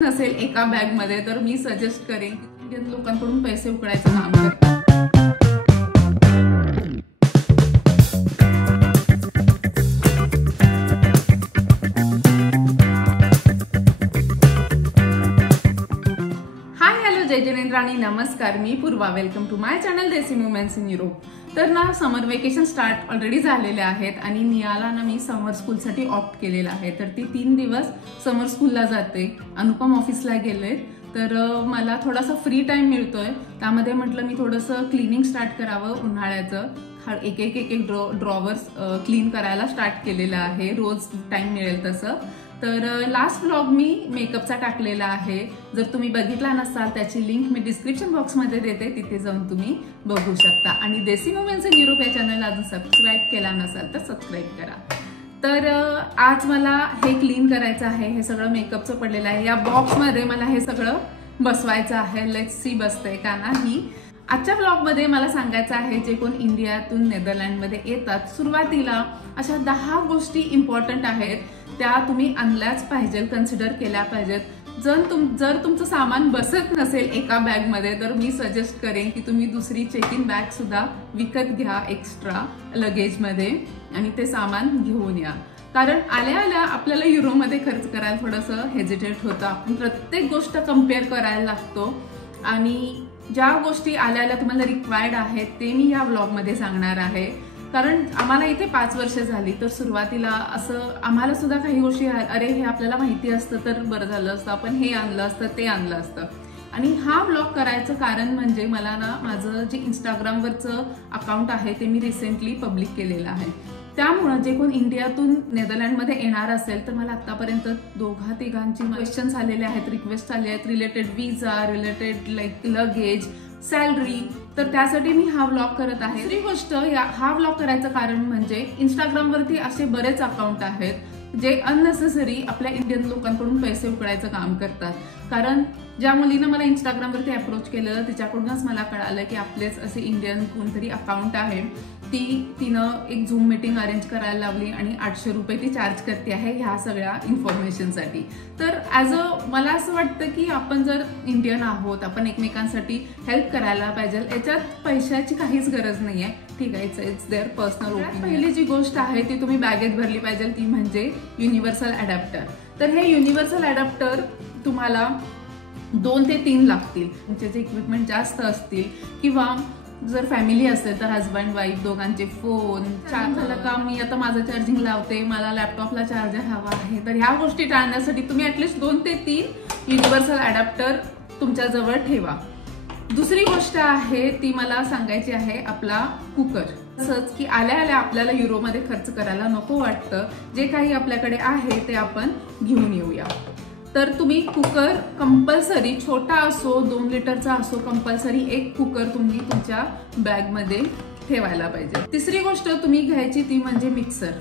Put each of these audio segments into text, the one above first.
नसेल एका बॅग मध्ये तर मी सजेस्ट करेन की लोकांकडून पैसे उकळायचं काम करा। जय जिनेंद्र आणि नमस्कार, मी Purva. Welcome to my channel desi movements in Europe. तर ना समर वेकेशन स्टार्ट ऑलरेडी झालेले आहेत आणि नियाला ना मी समर स्कूलसाठी ऑप्ट केलेला आहे। तर ती 3 दिवस समर स्कूलला जाते, अनुपम ऑफिसला गेले। तर मला थोडासा फ्री टाइम मिळतोय, त्यामध्ये म्हटलं मी थोडंसं क्लिनिंग स्टार्ट करावं उन्हाळ्याचं। एक ड्रॉवर्स क्लीन करायला स्टार्ट केलेलं आहे, रोज टाइम मिळेल तसं। तर लास्ट व्लॉग मी मेकअपचा टाकलेला आहे, जर तुम्ही बघितला नसाल त्याची लिंक मी डिस्क्रिप्शन बॉक्समध्ये देते, तिथे जाऊन तुम्ही बघू शकता। आणि देसी मुवमेंट्स इन युरोप या चॅनल अजून सबस्क्राईब केला नसाल तर सबस्क्राईब करा। तर आज मला हे क्लीन करायचं आहे, हे सगळं मेकअपचं पडलेलं आहे। या बॉक्समध्ये मला हे सगळं बसवायचं आहे, लेट्स सी बसतंय का नाही। आजच्या व्लॉगमध्ये मला सांगायचं आहे, जे कोण इंडियातून नेदरलँडमध्ये येतात, सुरुवातीला अशा 10 गोष्टी इम्पॉर्टंट आहेत, त्या तुम्ही आणल्याच पाहिजे, कन्सिडर केल्या पाहिजेत। जर तुमचं सामान बसत नसेल एका बॅगमध्ये तर मी सजेस्ट करेन की तुम्ही दुसरी चेक इन बॅग सुद्धा विकत घ्या एक्स्ट्रा लगेजमध्ये आणि ते सामान घेऊन या। कारण आल्या आल्या आपल्याला युरोमध्ये खर्च करायला थोडंसं हेजिटेट होतं, आपण प्रत्येक गोष्ट कम्पेअर करायला लागतो। आणि ज्या गोष्टी आल्या आल्या तुम्हाला रिक्वायर्ड आहेत ते मी या व्लॉगमध्ये सांगणार आहे। कारण आम्हाला इथे 5 वर्ष झाली, तर सुरुवातीला असं आम्हाला सुद्धा काही गोष्टी अरे हे आपल्याला माहिती असतं तर बरं झालं असतं, आपण हे आणलं असतं ते आणलं असतं। आणि हा व्लॉग करायचं कारण म्हणजे मला ना माझं जे इंस्टाग्रामवरचं अकाउंट आहे ते मी रिसेंटली पब्लिक केलेलं आहे। त्यामुळे जे कोण इंडियातून नेदरलँडमध्ये येणार असेल तर मला आतापर्यंत 2-3 क्वेश्चन्स आलेले आहेत, रिक्वेस्ट आले आहेत रिलेटेड विजा, रिलेटेड लाईक लगेज, सॅलरी। तर त्यासाठी मी हा व्लॉग करत आहे। दुसरी गोष्ट, हा व्लॉग करायचं कारण म्हणजे इंस्टाग्रामवरती असे बरेच अकाउंट आहेत जे अननेसेसरी आपल्या इंडियन लोकांकडून पैसे उकळायचं काम करतात। कारण ज्या मुलीनं मला इंस्टाग्रामवरती अप्रोच केलेलं तिच्याकडूनच मला कळालं की आपलेच असे इंडियन कोणतरी अकाउंट आहे, तिनं एक झूम मीटिंग अरेंज करायला लावली आणि 800 रुपये ती चार्ज करते आहे ह्या सगळ्या इन्फॉर्मेशनसाठी। तर मला असं वाटतं की आपण जर इंडियन आहोत, आपण एकमेकांसाठी हेल्प करायला पाहिजे, याच्यात पैशाची काहीच गरज नाही आहे, ठीक आहे, इट्स देअर पर्सनल ओपिनियन। पहिली जी गोष्ट आहे ती तुम्ही बॅगेत भरली पाहिजे ती म्हणजे युनिव्हर्सल अडॅप्टर। तर हे युनिव्हर्सल अडॅप्टर तुम्हाला 2 ते 3 लागतील, तुमचे जे इक्विपमेंट जास्त असतील, किंवा जर फॅमिली असेल तर हजबंड वाईफ दोघांचे फोन चार्ज झालं का, मी आता माझं चार्जिंग लावते, मला लॅपटॉपला चार्जर हवा आहे, तर ह्या गोष्टी टाळण्यासाठी तुम्ही ऍटलिस्ट 2 ते 3 युनिव्हर्सल अडॅप्टर तुमच्या जवळ ठेवा। दुसरी गोष्ट आहे ती मला सांगायची आहे आपला कुकर। तसंच की आल्या आल्या आपल्याला युरोमध्ये खर्च करायला नको वाटतं, जे काही आपल्याकडे आहे ते आपण घेऊन येऊया। तर तुम्ही कुकर कंपल्सरी, छोटा असो 2 लिटरचा असो, कंपल्सरी एक कुकर तुम्ही तुमच्या बॅगमध्ये ठेवायला पाहिजे। तिसरी गोष्ट तुम्ही घ्यायची ती म्हणजे मिक्सर।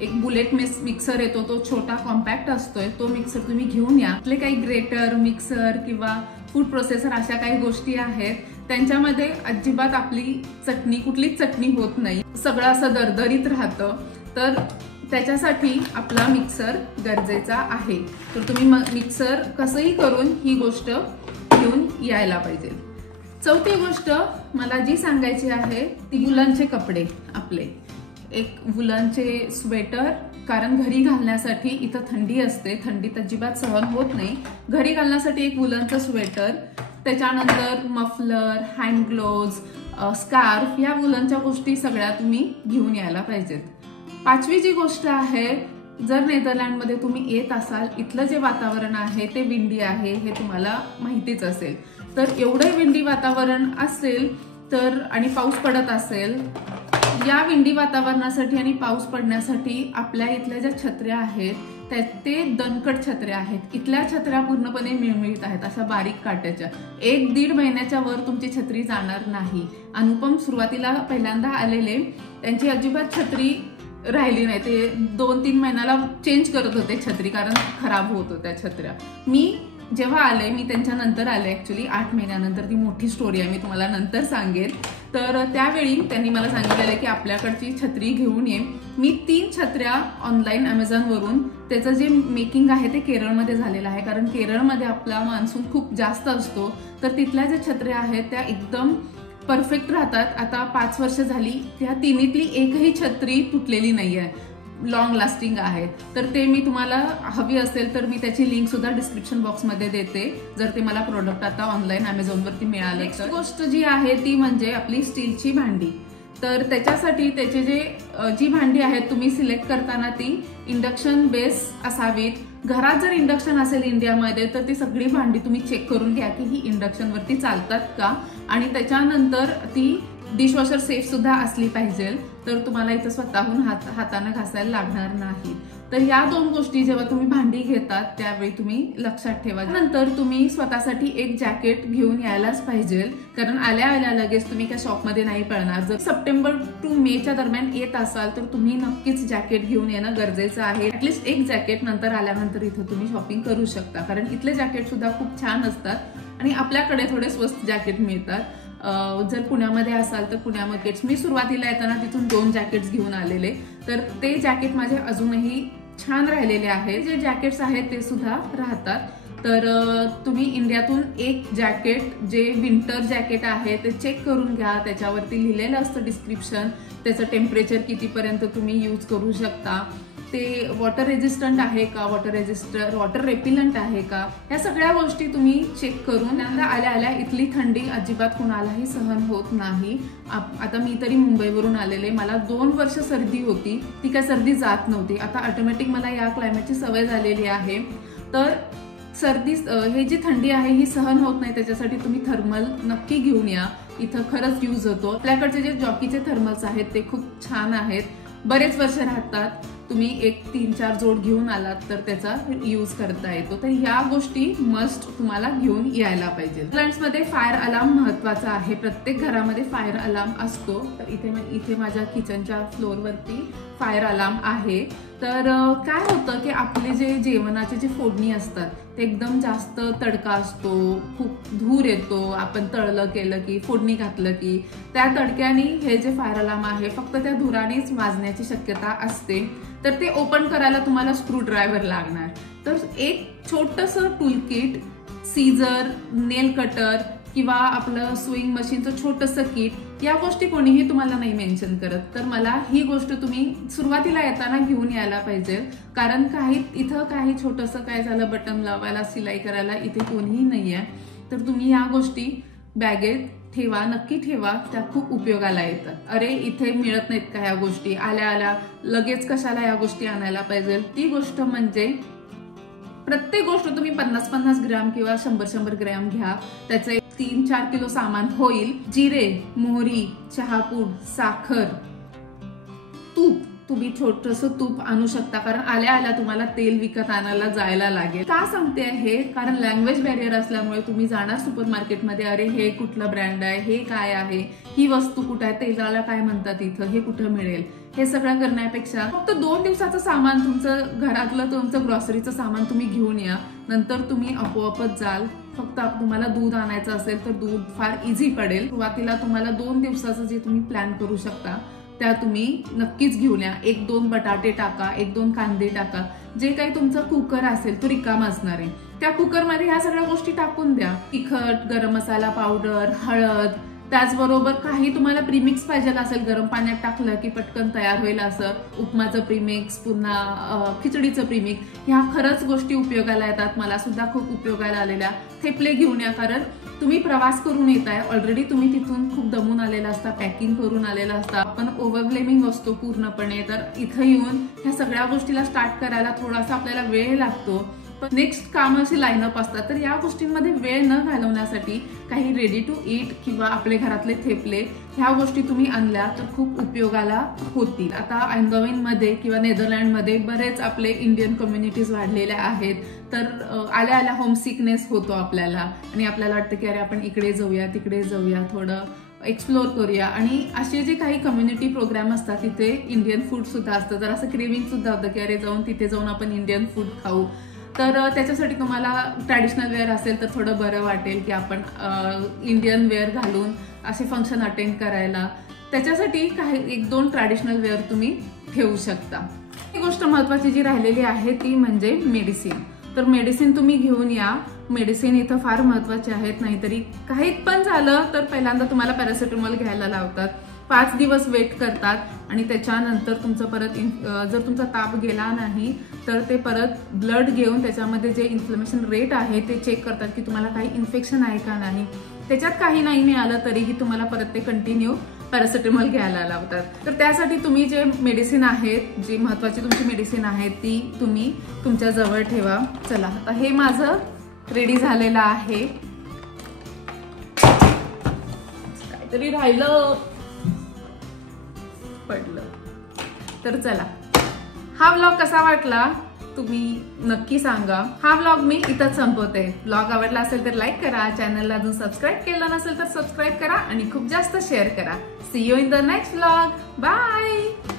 एक बुलेट मिक्सर येतो, तो छोटा कॉम्पॅक्ट असतोय, तो मिक्सर तुम्ही घेऊन या। आपले काही ग्रेटर, मिक्सर किंवा फूड प्रोसेसर अशा काही गोष्टी आहेत, त्यांच्यामध्ये अजिबात आपली कुठलीच चटणी होत नाही, सगळं असं दरदरीत राहतं। तर त्याच्यासाठी आपला मिक्सर गरजेचा आहे। तर तुम्ही मिक्सर कसंही करून ही गोष्ट घेऊन यायला पाहिजे। चौथी गोष्ट मला जी सांगायची आहे ती वुलनचे कपडे, आपले एक वुलनचे स्वेटर, कारण घरी घालण्यासाठी इथं थंडी असते, थंडीत अजिबात सहन होत नाही, घरी घालण्यासाठी एक वुलनचं स्वेटर, त्याच्यानंतर मफलर, हँड ग्लोव्ज, स्कार्फ, या वुलनच्या गोष्टी सगळ्या तुम्ही घेऊन यायला पाहिजेत। 5वी जी गोष्ट आहे, जर नेदरलँडमध्ये तुम्ही येत असाल, इथलं जे वातावरण आहे ते विंडी आहे, हे तुम्हाला माहितीच असेल। तर एवढं विंडी वातावरण असेल तर आणि पाऊस पडत असेल, या विंडी वातावरणासाठी आणि पाऊस पडण्यासाठी आपल्या इथल्या ज्या छत्र्या आहेत ते दणकट छत्र्या आहेत। इथल्या छत्र्या पूर्णपणे मिळमिळीत आहेत, अशा बारीक काट्याच्या। 1-1.5 महिन्याच्या वर तुमची छत्री जाणार नाही। अनुपम सुरुवातीला पहिल्यांदा आलेले, त्यांची अजिबात छत्री राहिली नाही, ते 2-3 महिन्याला चेंज करत होते छत्री, कारण खराब होत होत्या छत्र्या। मी जेव्हा आले, मी त्यांच्या नंतर आले, ऍक्च्युली 8 महिन्यानंतर, ती मोठी स्टोरी आहे, मी तुम्हाला नंतर सांगेन। तर त्यावेळी त्यांनी मला सांगितलेलं की आपल्याकडची छत्री घेऊन ये. मी 3 छत्र्या ऑनलाईन अमेझॉनवरून, त्याचं जे मेकिंग आहे ते केरळमध्ये झालेलं आहे, कारण केरळमध्ये आपला मान्सून खूप जास्त असतो. तर तिथल्या ज्या छत्र्या आहेत त्या एकदम परफेक्ट राहतात. आता 5 वर्ष झाली, त्या तिन्हीतली एकही छत्री तुटलेली नाही आहे, लॉंग लास्टिंग आहे. तर ते मी तुम्हाला हवी असेल तर मी त्याची लिंक सुद्धा डिस्क्रिप्शन बॉक्समध्ये देते, जर ते मला प्रोडक्ट आता ऑनलाईन अमेझॉनवरती मिळाले. नेक्स्ट गोष्ट जी आहे ती म्हणजे आपली स्टीलची भांडी. तर त्याच्यासाठी त्याचे जी भांडी आहेत तुम्ही सिलेक्ट करताना ती इंडक्शन बेस असावीत. घरात जर इंडक्शन असेल इंडियामध्ये तर ती सगळी भांडी तुम्ही चेक करून घ्या की ही इंडक्शनवरती चालतात का, आणि त्याच्यानंतर ती डिशवॉशर सेफ सुद्धा असली पाहिजे. तर तुम्हाला इथं स्वतःहून हाताने घासायला लागणार नाही. तर या 2 गोष्टी जेव्हा तुम्ही भांडी घेतात त्यावेळी तुम्ही लक्षात ठेवा. नंतर तुम्ही स्वतःसाठी एक जॅकेट घेऊन यायलाच पाहिजे, कारण आल्या लगेच तुम्ही काय शॉपमध्ये नाही पळणार. जर सप्टेंबर टू मेच्या दरम्यान येत असाल तर तुम्ही नक्कीच जॅकेट घेऊन येणं गरजेचं आहे. ऍटलीस्ट एक जॅकेट नंतर आल्यानंतर इथं तुम्ही शॉपिंग करू शकता, कारण इथले जॅकेट सुद्धा खूप छान असतात आणि आपल्याकडे थोडे स्वस्त जॅकेट मिळतात. जर पुण्यामध्ये असाल तर पुण्यामध्ये मी सुरुवातीला येताना तिथून 2 जॅकेट्स घेऊन आलेले, तर ते जॅकेट माझे अजूनही छान राहिलेले आहेत. जे जॅकेट्स आहेत ते सुद्धा राहतात. तर तुम्ही इंडियातून एक जॅकेट जे विंटर जॅकेट आहे ते चेक करून घ्या. त्याच्यावरती लिहिलेलं असतं डिस्क्रिप्शन, त्याचं टेम्परेचर कितीपर्यंत तुम्ही यूज करू शकता, ते वॉटर रेजिस्टंट आहे का, वॉटर रेपिलंट आहे का, या सगळ्या गोष्टी तुम्ही चेक करून. आल्या इथली थंडी अजिबात कुणालाही सहन होत नाही. आता मी तरी मुंबईवरून आलेले, मला 2 वर्ष सर्दी होती, ती काय सर्दी जात नव्हती. आता ऑटोमॅटिक मला या क्लायमेटची सवय झालेली आहे. तर सर्दी हे जी थंडी आहे ही सहन होत नाही, त्याच्यासाठी तुम्ही थर्मल नक्की घेऊन या. इथं खरंच यूज होतो. आपल्याकडचे जे जॉकीचे थर्मल्स आहेत ते खूप छान आहेत, बरेच वर्ष राहतात. तुम्ही एक 3-4 जोड घेऊन आलात तर त्याचा यूज करता येतो. तर या गोष्टी मस्ट तुम्हाला घेऊन यायला पाहिजे. प्लांट्समध्ये फायर अलार्म महत्वाचा आहे. प्रत्येक घरामध्ये फायर अलार्म असतो. तर इथे माझ्या किचनच्या फ्लोअरवरती फायर अलार्म आहे. तर काय होतं की आपले जे जेवणाचे जे फोडणी असतात ते एकदम जास्त तडका असतो, खूप धूर येतो. आपण तळलं केलं की, फोडणी घातलं की त्या तडक्याने हे जे फायर अलार्म आहे फक्त त्या धुरानेच वाजण्याची शक्यता असते. तर ते ओपन करायला तुम्हाला स्क्रू ड्रायव्हर लागणार. तर एक छोटंसं टूलकिट, सीझर, नेल कटर किंवा आपलं स्विंग मशीनचं छोटंसं किट, या गोष्टी कोणीही तुम्हाला नाही मेन्शन करत. तर मला ही गोष्ट तुम्ही सुरुवातीला येताना घेऊन यायला पाहिजे, कारण इथं काही छोटंसं काय झालं, बटन लावायला, सिलाई करायला इथे कोणीही नाही आहे. तर तुम्ही या गोष्टी बॅगेत ठेवा, नक्की ठेवा, त्या खूप उपयोगाला येतात. अरे इथे मिळत नाहीत का ह्या गोष्टी, आल्या लगेच कशाला या गोष्टी आणायला पाहिजे. ती गोष्ट म्हणजे प्रत्येक गोष्ट तुम्ही 50-50 ग्रॅम किंवा 100-100 ग्रॅम घ्या. त्याचे 3-4 किलो सामान होईल. जिरे, मोहरी, चहापूड, साखर, तूप, तुम्ही छोटंसं तूप आणू शकता, कारण आल्या तुम्हाला तेल विकत आणायला जायला लागेल. का सांगते हे, कारण लँग्वेज बॅरियर असल्यामुळे तुम्ही जाणार सुपर मार्केटमध्ये, अरे हे कुठलं ब्रँड आहे, हे काय आहे, ही वस्तू कुठं आहे, तेलाला काय म्हणतात इथं, हे कुठं मिळेल, हे सगळं करण्यापेक्षा फक्त 2 दिवसाचं सामान, तुमचं घरातलं तुमचं ग्रॉसरीचं सामान तुम्ही घेऊन या. नंतर तुम्ही आपोआपच जाल. फक्त तुम्हाला दूध आणायचं असेल तर दूध फार इझी पडेल. सुरुवातीला तुम्हाला 2 दिवसाचं जे तुम्ही प्लॅन करू शकता त्या तुम्ही नक्कीच घेऊन या. 1-2 बटाटे टाका, 1-2 कांदे टाका. जे काही तुमचं कुकर असेल तो रिकामा असणार आहे, त्या कुकरमध्ये ह्या सगळ्या गोष्टी टाकून द्या. तिखट, गरम मसाला पावडर, हळद, त्याचबरोबर काही तुम्हाला प्रीमिक्स पाहिजे असेल, गरम पाण्यात टाकलं की पटकन तयार होईल असं उपमाचं प्रीमिक्स, पुन्हा खिचडीचं प्रीमिक्स, ह्या खरंच गोष्टी उपयोगाला येतात. मला सुद्धा खूप उपयोगाला आलेल्या. थेपले घेऊन या, कारण तुम्ही प्रवास करून येताय, ऑलरेडी तुम्ही तिथून खूप दमून आलेला असता, पॅकिंग करून आलेला असता, आपण ओव्हरव्हेलिंग असतो पूर्णपणे. तर इथं येऊन ह्या सगळ्या गोष्टीला स्टार्ट करायला थोडासा आपल्याला वेळ लागतो. नेक्स्ट काम असे लाईनअप असतात. तर या गोष्टींमध्ये वेळ न घालवण्यासाठी काही रेडी टू ईट किंवा आपले घरातले थेपले ह्या गोष्टी तुम्ही आणल्या तर खूप उपयोगाला होतील. आता अँडोविनमध्ये किंवा नेदरलँडमध्ये बरेच आपले इंडियन कम्युनिटीज वाढलेल्या आहेत. तर आल्या होम सिकनेस होतो आपल्याला आणि आपल्याला वाटतं की अरे आपण इकडे जाऊया, तिकडे जाऊया, थोडं एक्सप्लोर करूया. आणि असे जे काही कम्युनिटी प्रोग्राम असतात तिथे इंडियन फूड सुद्धा असतं. जर असं क्रेविंग सुद्धा होतं की अरे तिथे जाऊन आपण इंडियन फूड खाऊ. तर त्याच्यासाठी तुम्हाला ट्रॅडिशनल वेअर असेल तर थोडं बरं वाटेल की आपण इंडियन वेअर घालून असे फंक्शन अटेंड करायला, त्याच्यासाठी काही 1-2 ट्रॅडिशनल वेअर तुम्ही ठेवू शकता. ही गोष्ट महत्वाची जी राहिलेली आहे ती म्हणजे मेडिसिन. तर मेडिसिन तुम्ही घेऊन या. मेडिसिन इथं फार महत्वाचे आहेत, नाहीतरी काही पण झालं तर पहिल्यांदा तुम्हाला पॅरासिटामॉल घ्यायला लावतात, 5 दिवस वेट करतात आणि त्याच्यानंतर तुमचं परत जर तुमचा ताप गेला नाही तर ते परत ब्लड घेऊन त्याच्यामध्ये जे इन्फ्लेमेशन रेट आहे ते चेक करतात की तुम्हाला काही इन्फेक्शन आहे का नाही. त्याच्यात काही नाही मिळालं तरीही तुम्हाला परत ते कंटिन्यू पॅरासिटामॉल घ्यायला लावतात. तर त्यासाठी तुम्ही जे मेडिसिन आहेत, जी महत्वाची तुमची मेडिसिन आहे ती तुम्ही तुमच्या जवळ ठेवा. चला आता हे माझं रेडी झालेलं आहे. काहीतरी राहिलं पडलं. तर चला, हा व्लॉग कसा वाटला तुम्ही नक्की सांगा. हा व्लॉग मी इथंच संपवते. व्लॉग आवडला असेल तर लाईक करा, चॅनलला अजून सबस्क्राईब केलं नसेल तर सबस्क्राईब करा आणि खूप जास्त शेअर करा. See you in the next vlog. Bye.